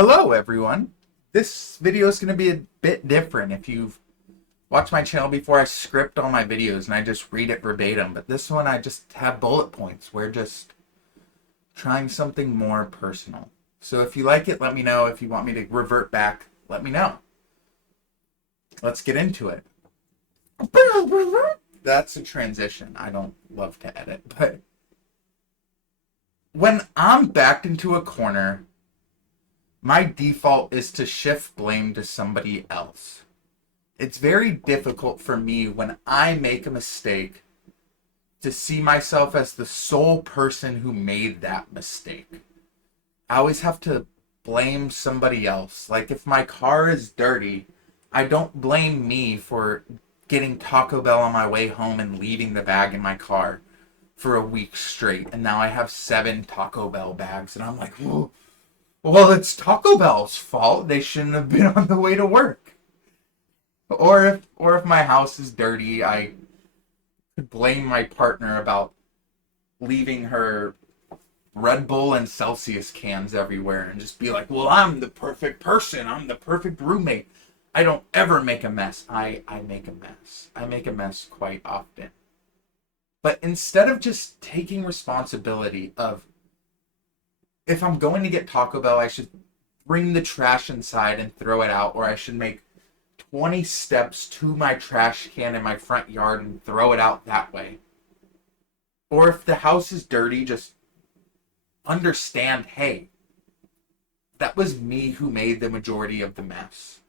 Hello everyone. This video is going to be a bit different. If you've watched my channel before, I script all my videos and I just read it verbatim. But this one I just have bullet points. We're just trying something more personal. So if you like it, let me know. If you want me to revert back, let me know. Let's get into it. That's a transition. I don't love to edit, but when I'm backed into a corner, my default is to shift blame to somebody else. It's very difficult for me when I make a mistake to see myself as the sole person who made that mistake. I always have to blame somebody else. Like if my car is dirty, I don't blame me for getting Taco Bell on my way home and leaving the bag in my car for a week straight. And now I have 7 Taco Bell bags. And I'm like, whoa. Well, it's Taco Bell's fault. They shouldn't have been on the way to work. Or if my house is dirty, I could blame my partner about leaving her Red Bull and Celsius cans everywhere and just be like, well, I'm the perfect person. I'm the perfect roommate. I don't ever make a mess. I make a mess. I make a mess quite often. But instead of just taking responsibility of, if I'm going to get Taco Bell, I should bring the trash inside and throw it out, or I should make 20 steps to my trash can in my front yard and throw it out that way. Or if the house is dirty, just understand, hey, that was me who made the majority of the mess.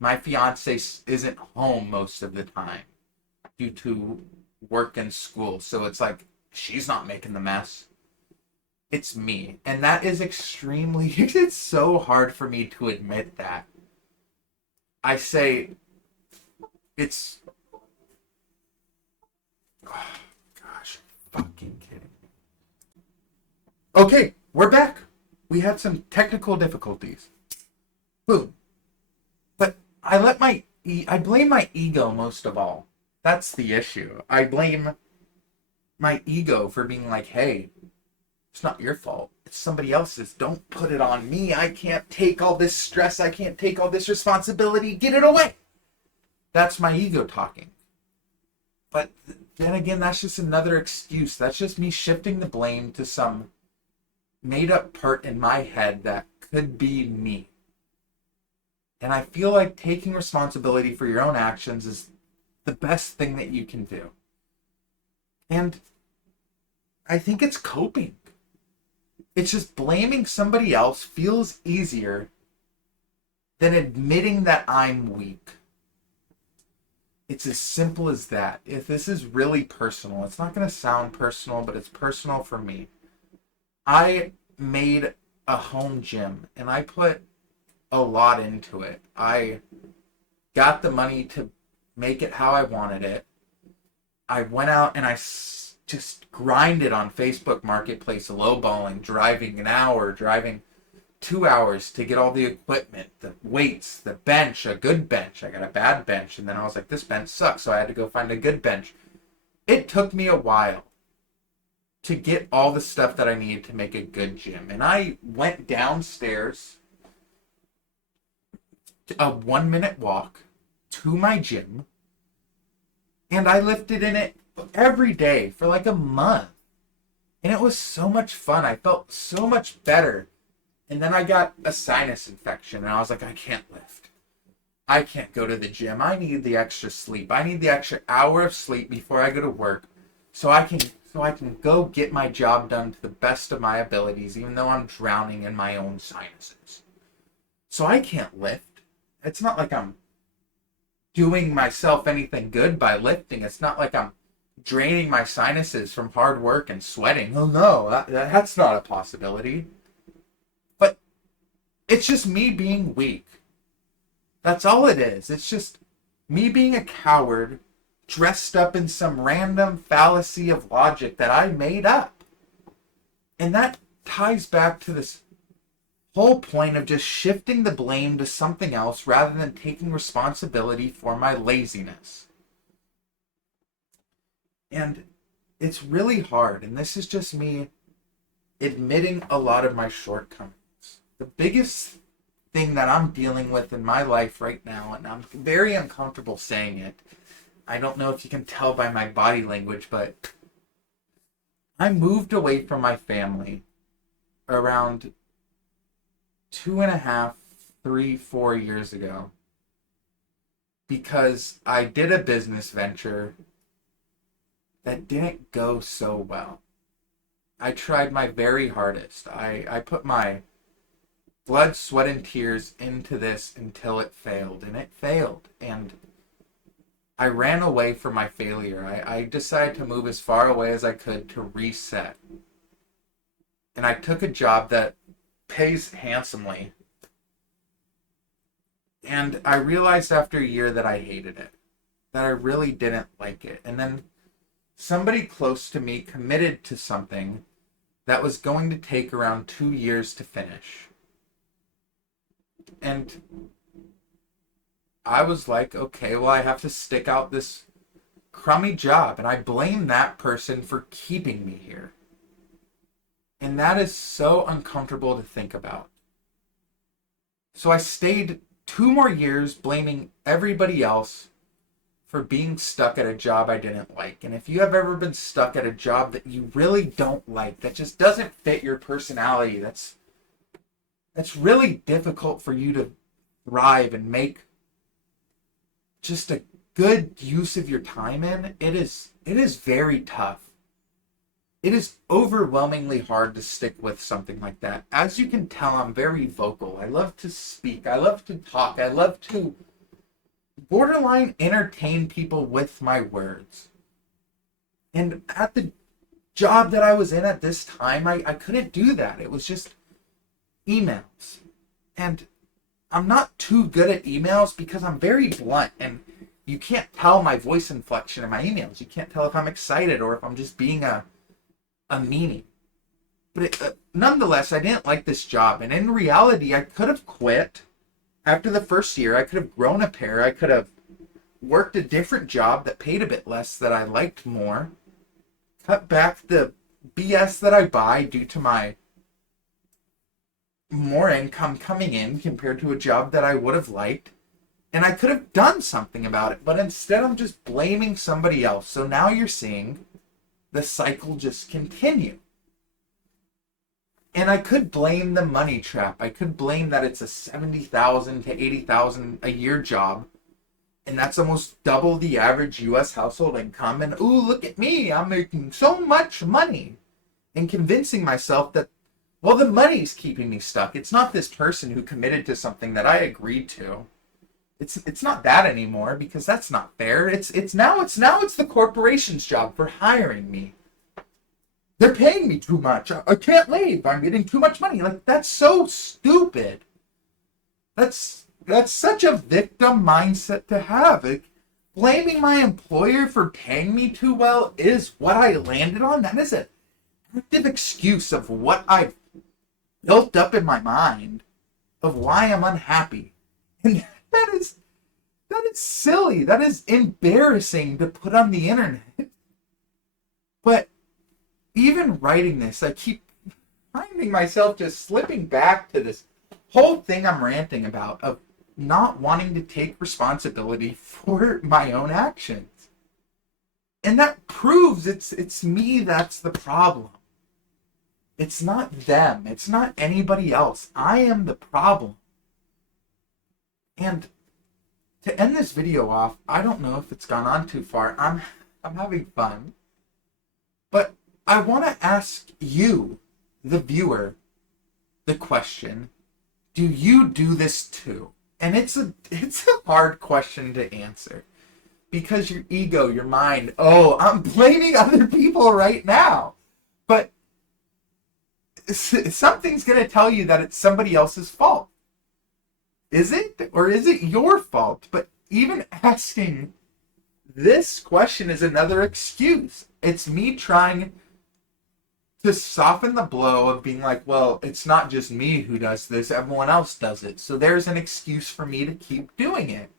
My fiance isn't home most of the time due to work and school, so it's like, she's not making the mess. It's me. And that is it's so hard for me to admit that. I say, it's, oh, gosh, fucking kidding me. Okay, we're back. We had some technical difficulties. Boom. But I blame my ego most of all. That's the issue. I blame my ego for being like, hey, it's not your fault. It's somebody else's. Don't put it on me. I can't take all this stress. I can't take all this responsibility. Get it away. That's my ego talking. But then again, that's just another excuse. That's just me shifting the blame to some made up part in my head that could be me. And I feel like taking responsibility for your own actions is the best thing that you can do. And I think it's coping. It's just blaming somebody else feels easier than admitting that I'm weak. It's as simple as that. If this is really personal, it's not going to sound personal, but it's personal for me. I made a home gym and I put a lot into it. I got the money to make it how I wanted it. I went out and I just grinded on Facebook Marketplace, lowballing, driving an hour, driving 2 hours to get all the equipment, the weights, the bench, a good bench. I got a bad bench, and then I was like, this bench sucks, so I had to go find a good bench. It took me a while to get all the stuff that I needed to make a good gym. And I went downstairs, a 1-minute walk to my gym, and I lifted in it every day for like a month. And it was so much fun. I felt so much better. And then I got a sinus infection and I was like, I can't lift. I can't go to the gym. I need the extra sleep. I need the extra hour of sleep before I go to work so I can go get my job done to the best of my abilities, even though I'm drowning in my own sinuses. So I can't lift. It's not like I'm doing myself anything good by lifting. It's not like I'm draining my sinuses from hard work and sweating. Oh no, that's not a possibility. But it's just me being weak. That's all it is. It's just me being a coward dressed up in some random fallacy of logic that I made up. And that ties back to this whole point of just shifting the blame to something else rather than taking responsibility for my laziness. And it's really hard, and this is just me admitting a lot of my shortcomings. The biggest thing that I'm dealing with in my life right now, and I'm very uncomfortable saying it. I don't know if you can tell by my body language, but I moved away from my family around 2.5, 3, 4 years ago because I did a business venture that didn't go so well. I tried my very hardest. I put my blood, sweat, and tears into this until it failed, and it failed. And I ran away from my failure. I decided to move as far away as I could to reset. And I took a job that pays handsomely. And I realized after a year that I hated it, that I really didn't like it. And then somebody close to me committed to something that was going to take around 2 years to finish. And I was like, okay, well, I have to stick out this crummy job. And I blame that person for keeping me here. And that is so uncomfortable to think about. So I stayed 2 more years blaming everybody else for being stuck at a job I didn't like. And if you have ever been stuck at a job that you really don't like, that just doesn't fit your personality, that's really difficult for you to thrive and make just a good use of your time in. It is very tough. It is overwhelmingly hard to stick with something like that. As you can tell, I'm very vocal. I love to speak. I love to talk. I love to borderline entertain people with my words. And at the job that I was in at this time, I couldn't do that. It was just emails. And I'm not too good at emails because I'm very blunt, and you can't tell my voice inflection in my emails. You can't tell if I'm excited or if I'm just being a meanie. But nonetheless, I didn't like this job. And in reality, I could have quit after the first year. I could have grown a pair. I could have worked a different job that paid a bit less, that I liked more. Cut back the BS that I buy due to my more income coming in compared to a job that I would have liked. And I could have done something about it. But instead, I'm just blaming somebody else. So now you're seeing the cycle just continue. And I could blame the money trap. I could blame that it's a $70,000 to $80,000 a year job. And that's almost double the average U.S. household income. And, ooh, look at me, I'm making so much money. And convincing myself that, well, the money's keeping me stuck. It's not this person who committed to something that I agreed to. It's not that anymore, because that's not fair. It's now the corporation's job for hiring me. They're paying me too much. I can't leave. I'm getting too much money. Like, that's so stupid. That's such a victim mindset to have. Like, blaming my employer for paying me too well is what I landed on. That is an active excuse of what I've built up in my mind of why I'm unhappy. And that is silly. That is embarrassing to put on the internet. But even writing this, I keep finding myself just slipping back to this whole thing I'm ranting about of not wanting to take responsibility for my own actions. And that proves it's me that's the problem. It's not them. It's not anybody else. I am the problem. And to end this video off, I don't know if it's gone on too far. I'm having fun. But I want to ask you, the viewer, the question, do you do this too? And it's a hard question to answer. Because your ego, your mind, oh, I'm blaming other people right now. But something's going to tell you that it's somebody else's fault. Is it? Or is it your fault? But even asking this question is another excuse. It's me trying to soften the blow of being like, well, it's not just me who does this, everyone else does it. So there's an excuse for me to keep doing it.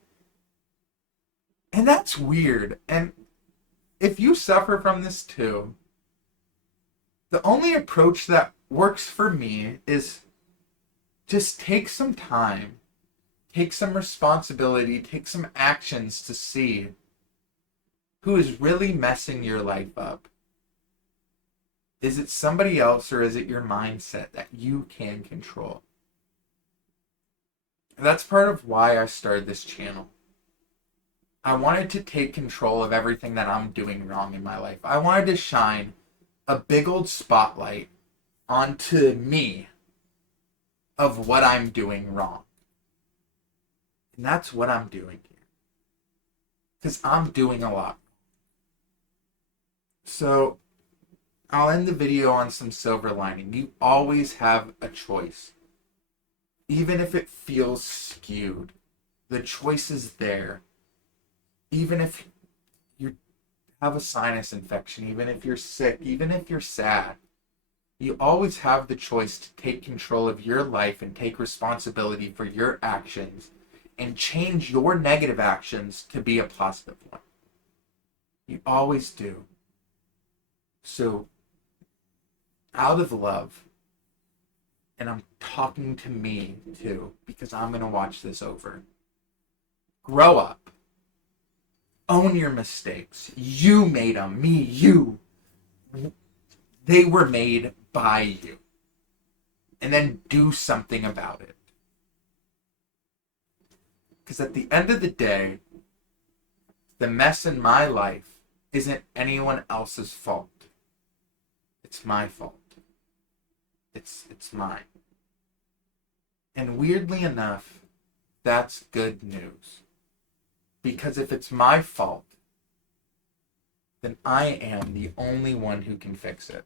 And that's weird. And if you suffer from this too, the only approach that works for me is just take some time, take some responsibility, take some actions to see who is really messing your life up. Is it somebody else, or is it your mindset that you can control? That's part of why I started this channel. I wanted to take control of everything that I'm doing wrong in my life. I wanted to shine a big old spotlight onto me of what I'm doing wrong. And that's what I'm doing here. Because I'm doing a lot. So, I'll end the video on some silver lining. You always have a choice. Even if it feels skewed, the choice is there. Even if you have a sinus infection, even if you're sick, even if you're sad, you always have the choice to take control of your life and take responsibility for your actions and change your negative actions to be a positive one. You always do. So, out of love, and I'm talking to me too, because I'm going to watch this over. Grow up. Own your mistakes. You made them. Me, you. They were made by you. And then do something about it. Because at the end of the day, the mess in my life isn't anyone else's fault. It's my fault. It's mine. And weirdly enough, that's good news. Because if it's my fault, then I am the only one who can fix it.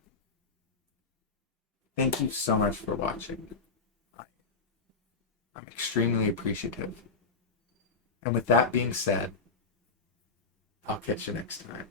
Thank you so much for watching. I'm extremely appreciative. And with that being said, I'll catch you next time.